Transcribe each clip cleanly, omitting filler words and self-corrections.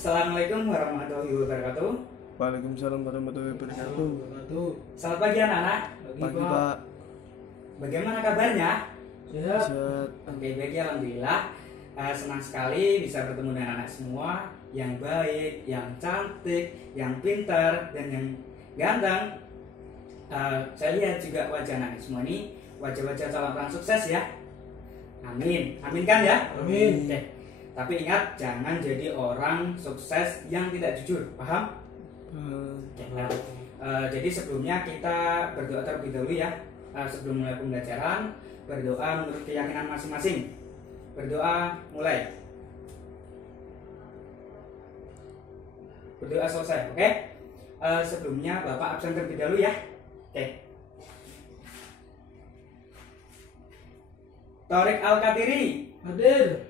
Assalamualaikum warahmatullahi wabarakatuh. Waalaikumsalam warahmatullahi wabarakatuh. Selamat pagi anak-anak. Pagi Pak. Bagaimana kabarnya? Sehat. Oke, baik ya, alhamdulillah. Senang sekali bisa bertemu dengan anak semua yang baik, yang cantik, yang pintar, dan yang ganteng. Saya lihat juga wajah anak semua ini wajah-wajah calon orang sukses ya. Amin, amin kan ya? Amin. Oke. Tapi ingat, jangan jadi orang sukses yang tidak jujur, paham? Oke, nah, jadi sebelumnya kita berdoa terlebih dahulu ya. Sebelum mulai pembelajaran, berdoa menurut keyakinan masing-masing. Berdoa mulai. Berdoa selesai, oke? Sebelumnya Bapak absen terlebih dahulu ya. Oke. Torik Al-Katiri Hadir.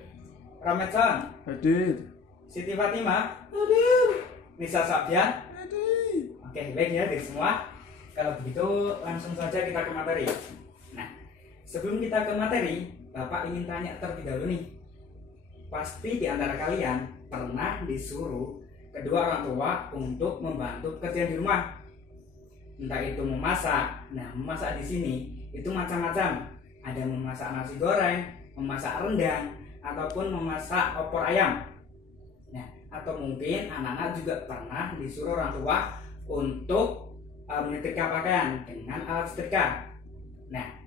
Ramadhan, Hadir. Siti Fatimah, Hadir. Nisa Sabyan. Hadir. Oke, baik ya dari semua. Kalau begitu langsung saja kita ke materi. Nah, sebelum kita ke materi, Bapak ingin tanya terlebih dahulu nih. Pasti di antara kalian pernah disuruh kedua orang tua untuk membantu pekerjaan di rumah. Entah itu memasak. Nah, memasak di sini itu macam-macam. Ada memasak nasi goreng, memasak rendang, ataupun memasak opor ayam. Nah, atau mungkin anak-anak juga pernah disuruh orang tua untuk menyetrika pakaian dengan alat setrika. Nah,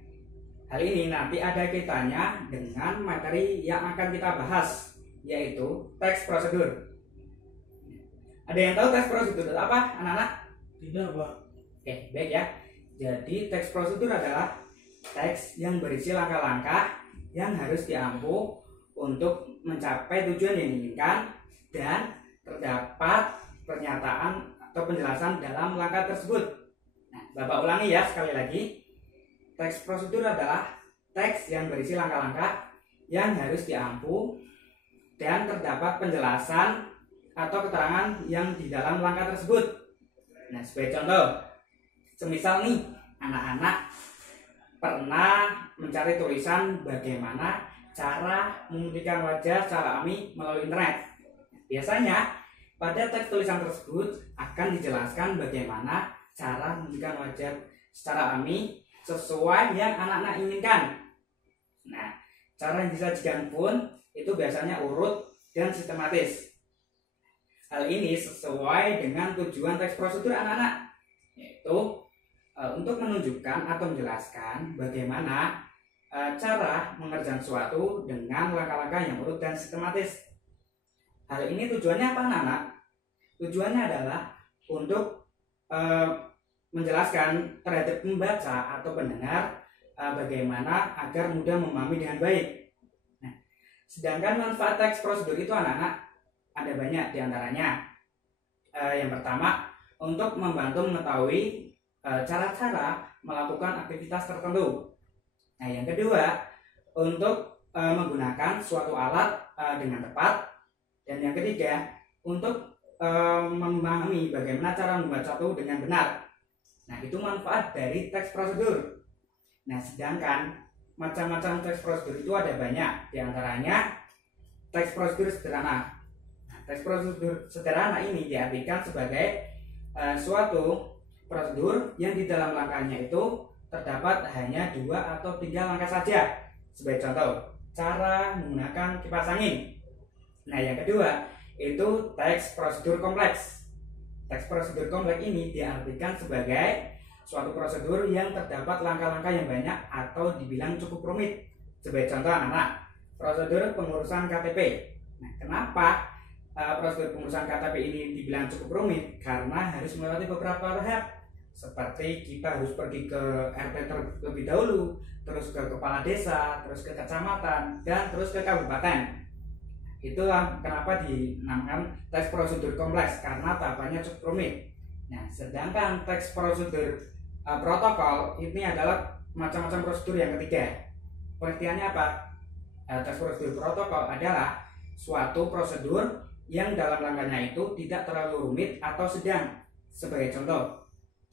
hal ini nanti ada kaitannya dengan materi yang akan kita bahas, yaitu teks prosedur. Ada yang tahu teks prosedur itu apa, anak-anak? Tidak, Pak. Oke, baik ya. Jadi teks prosedur adalah teks yang berisi langkah-langkah yang harus diampu untuk mencapai tujuan yang diinginkan, dan terdapat pernyataan atau penjelasan dalam langkah tersebut. Nah, Bapak ulangi ya sekali lagi. Teks prosedur adalah teks yang berisi langkah-langkah yang harus diampu dan terdapat penjelasan atau keterangan yang di dalam langkah tersebut. Nah, sebagai contoh, semisal nih anak-anak pernah mencari tulisan bagaimana cara memutihkan wajah secara alami melalui internet. Biasanya pada teks tulisan tersebut akan dijelaskan bagaimana cara memutihkan wajah secara alami sesuai yang anak-anak inginkan. Nah, cara yang disajikan pun itu biasanya urut dan sistematis. Hal ini sesuai dengan tujuan teks prosedur anak-anak, yaitu untuk menunjukkan atau menjelaskan bagaimana cara mengerjakan sesuatu dengan langkah-langkah yang urut dan sistematis. Hal ini tujuannya apa, anak-anak? Tujuannya adalah untuk menjelaskan terhadap pembaca atau pendengar bagaimana agar mudah memahami dengan baik. Nah, sedangkan manfaat teks prosedur itu, anak-anak, ada banyak diantaranya. Yang pertama, untuk membantu mengetahui cara-cara melakukan aktivitas tertentu. Nah, yang kedua, untuk menggunakan suatu alat dengan tepat. Dan yang ketiga, untuk memahami bagaimana cara membaca itu dengan benar. Nah, itu manfaat dari teks prosedur. Nah, sedangkan macam-macam teks prosedur itu ada banyak. Di antaranya teks prosedur sederhana. Nah, teks prosedur sederhana ini diartikan sebagai suatu prosedur yang di dalam langkahnya itu terdapat hanya 2 atau 3 langkah saja. Sebagai contoh, cara menggunakan kipas angin. Nah, yang kedua itu teks prosedur kompleks. Teks prosedur kompleks ini diartikan sebagai suatu prosedur yang terdapat langkah-langkah yang banyak atau dibilang cukup rumit. Sebagai contoh, anak, prosedur pengurusan KTP. Nah, kenapa prosedur pengurusan KTP ini dibilang cukup rumit? Karena harus melewati beberapa tahap. Seperti kita harus pergi ke RT terlebih dahulu, terus ke kepala desa, terus ke kecamatan, dan terus ke kabupaten. Itulah kenapa dinamakan teks prosedur kompleks, karena tahapannya cukup rumit. Nah, sedangkan teks prosedur protokol ini adalah macam-macam prosedur yang ketiga. Pengertiannya apa? Teks prosedur protokol adalah suatu prosedur yang dalam langkahnya itu tidak terlalu rumit atau sedang. Sebagai contoh,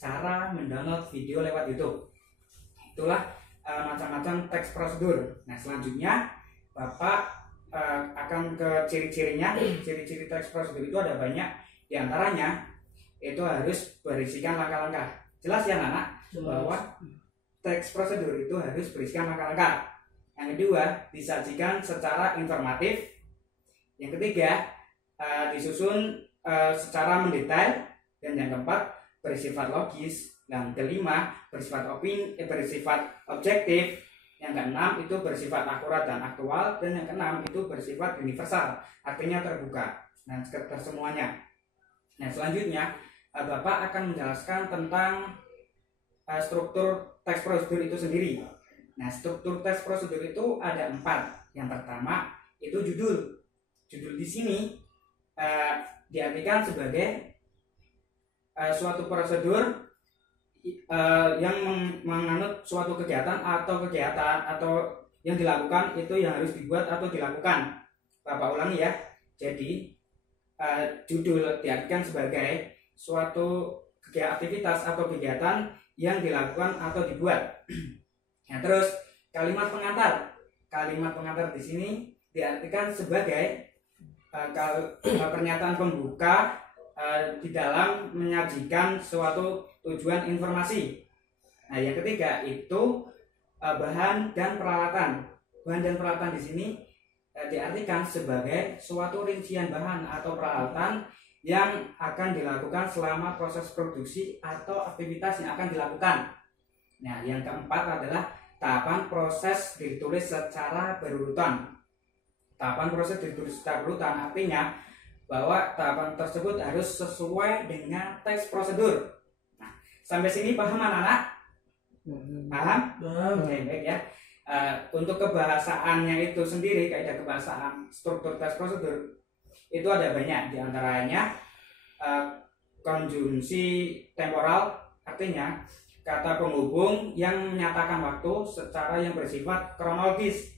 cara mendownload video lewat YouTube. Itulah macam-macam teks prosedur. Nah, selanjutnya Bapak akan ke ciri-cirinya. Ciri-ciri teks prosedur itu ada banyak, diantaranya itu harus berisikan langkah-langkah. Jelas ya anak, bahwa teks prosedur itu harus berisikan langkah-langkah. Yang kedua, disajikan secara informatif. Yang ketiga, disusun secara mendetail. Dan yang keempat, bersifat logis. Yang kelima, bersifat objektif. Yang keenam itu bersifat akurat dan aktual, dan yang keenam itu bersifat universal, artinya terbuka. Nah, sekitar semuanya. Nah, selanjutnya Bapak akan menjelaskan tentang struktur teks prosedur itu sendiri. Nah, struktur teks prosedur itu ada 4. Yang pertama itu judul. Judul di sini diartikan sebagai suatu prosedur yang menganut suatu kegiatan atau yang dilakukan itu yang harus dibuat atau dilakukan. Bapak ulangi ya. Jadi judul diartikan sebagai suatu aktivitas atau kegiatan yang dilakukan atau dibuat. Nah, terus kalimat pengantar. Kalimat pengantar di sini diartikan sebagai pernyataan pembuka di dalam menyajikan suatu tujuan informasi. Nah, yang ketiga itu bahan dan peralatan. Bahan dan peralatan di sini diartikan sebagai suatu rincian bahan atau peralatan yang akan dilakukan selama proses produksi atau aktivitas yang akan dilakukan. Nah, yang keempat adalah tahapan proses ditulis secara berurutan. Tahapan proses ditulis secara berurutan artinya bahwa tahapan tersebut harus sesuai dengan teks prosedur. Nah, sampai sini paham anak-anak? Paham? Oke, baik ya. Untuk kebahasaannya itu sendiri, kaidah kebahasaan struktur teks prosedur itu ada banyak, diantaranya konjungsi temporal, artinya kata penghubung yang menyatakan waktu secara yang bersifat kronologis,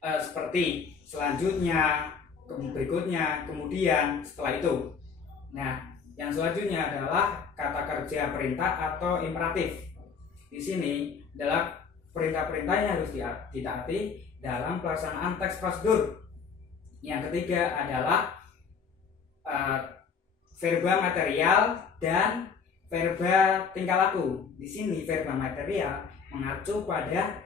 seperti selanjutnya, berikutnya, kemudian, setelah itu. Nah, yang selanjutnya adalah kata kerja perintah atau imperatif. Di sini adalah perintah-perintah yang harus ditaati dalam pelaksanaan teks prosedur. Yang ketiga adalah verba material dan verba tingkah laku. Di sini verba material mengacu pada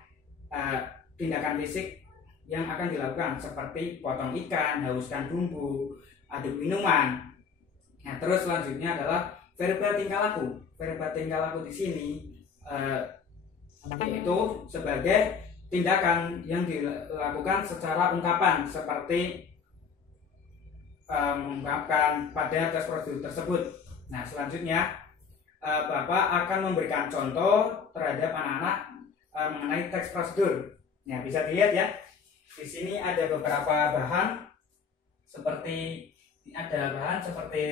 tindakan fisik yang akan dilakukan, seperti potong ikan, haluskan bumbu, aduk minuman. Nah, terus selanjutnya adalah verba tingkah laku. Verba tingkah laku di sini yaitu sebagai tindakan yang dilakukan secara ungkapan, seperti mengungkapkan pada teks prosedur tersebut. Nah, selanjutnya Bapak akan memberikan contoh terhadap anak-anak mengenai teks prosedur. Nah, bisa dilihat ya. Di sini ada beberapa bahan seperti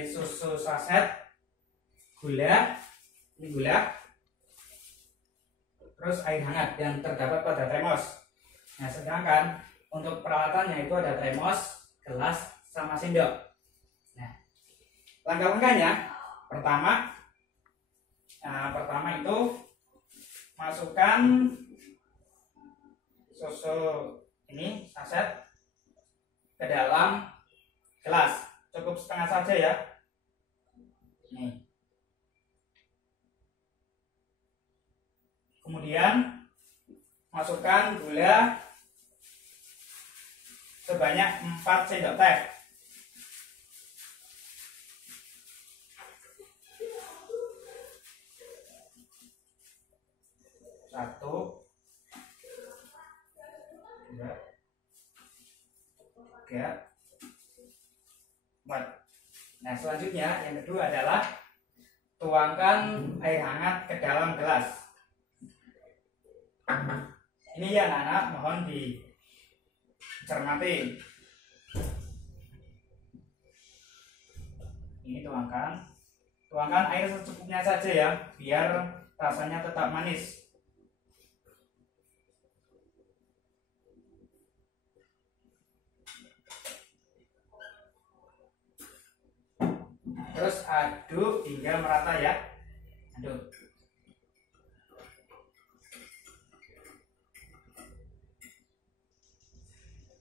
susu saset, gula, terus air hangat yang terdapat pada termos. Nah, sedangkan untuk peralatannya itu ada termos, gelas, sama sendok. Nah, langkah-langkahnya pertama itu masukkan susu ini saset ke dalam gelas, cukup setengah saja ya. Nih. Kemudian masukkan gula sebanyak 4 sendok teh. Satu, dua, tiga, 4. Nah, selanjutnya yang kedua adalah tuangkan air hangat ke dalam gelas. Ini ya anak-anak, mohon dicermati. Ini tuangkan air secukupnya saja ya, biar rasanya tetap manis. Terus aduk hingga merata ya. Aduk.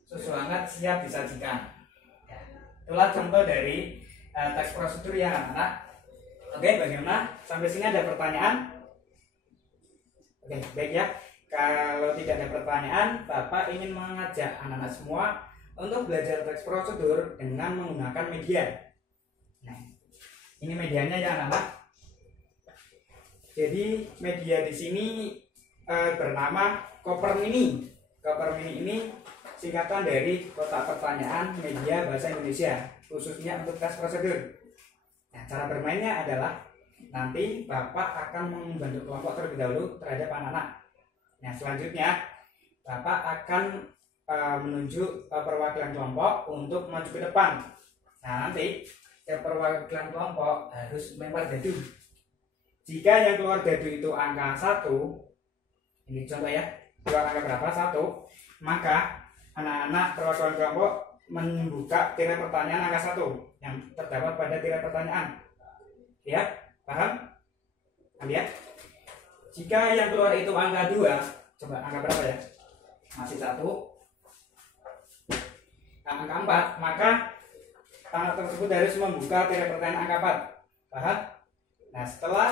Susu banget siap disajikan. Ya, itulah contoh dari teks prosedur ya anak-anak. Oke, bagaimana? Sampai sini ada pertanyaan? Oke, baik ya. Kalau tidak ada pertanyaan, Bapak ingin mengajak anak-anak semua untuk belajar teks prosedur dengan menggunakan media. Nah, ini medianya ya anak-anak. Jadi media di sini bernama Koper Mini. Koper Mini ini singkatan dari kotak pertanyaan media bahasa Indonesia, khususnya untuk tes prosedur. Nah, cara bermainnya adalah nanti Bapak akan membentuk kelompok terlebih dahulu terhadap anak-anak. Nah, selanjutnya Bapak akan menunjuk perwakilan kelompok untuk maju ke depan. Nah, nanti perwakilan kelompok harus melempar dadu. Jika yang keluar dadu itu angka 1, ini contoh ya, keluar angka berapa? 1, maka anak-anak perwakilan kelompok membuka tirai pertanyaan angka 1 yang terdapat pada tirai pertanyaan. Ya, paham? Lihat. Jika yang keluar itu angka 2, coba angka berapa ya? Masih 1. Nah, angka 4, maka anak tersebut harus membuka tirai pertanyaan angka 4. Paham? Nah, setelah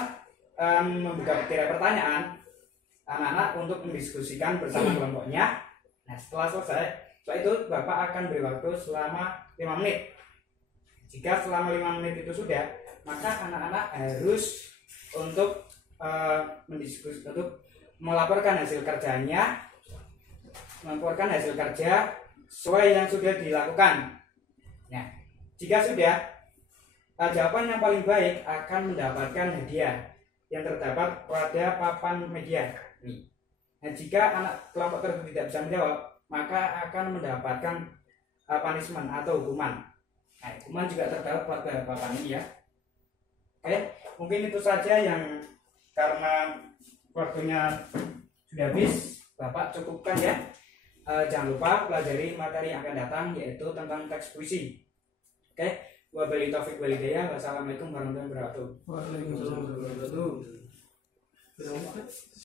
membuka tirai pertanyaan, anak-anak untuk mendiskusikan bersama kelompoknya. Nah, setelah itu Bapak akan beri waktu selama 5 menit. Jika selama 5 menit itu sudah, maka anak-anak harus untuk melaporkan hasil kerjanya, melaporkan hasil kerja sesuai yang sudah dilakukan. Nah, jika sudah, jawaban yang paling baik akan mendapatkan hadiah yang terdapat pada papan media. Nah, jika anak kelompok tersebut tidak bisa menjawab, maka akan mendapatkan punishment atau hukuman. Nah, hukuman juga terdapat pada papan ini ya. Oke, mungkin itu saja yang karena waktunya sudah habis, Bapak cukupkan ya. Jangan lupa pelajari materi yang akan datang, yaitu tentang teks puisi. Oke, wabillahi taufiq wal hidayah. Wassalamualaikum warahmatullahi wabarakatuh. Waalaikumsalam warahmatullahi wabarakatuh.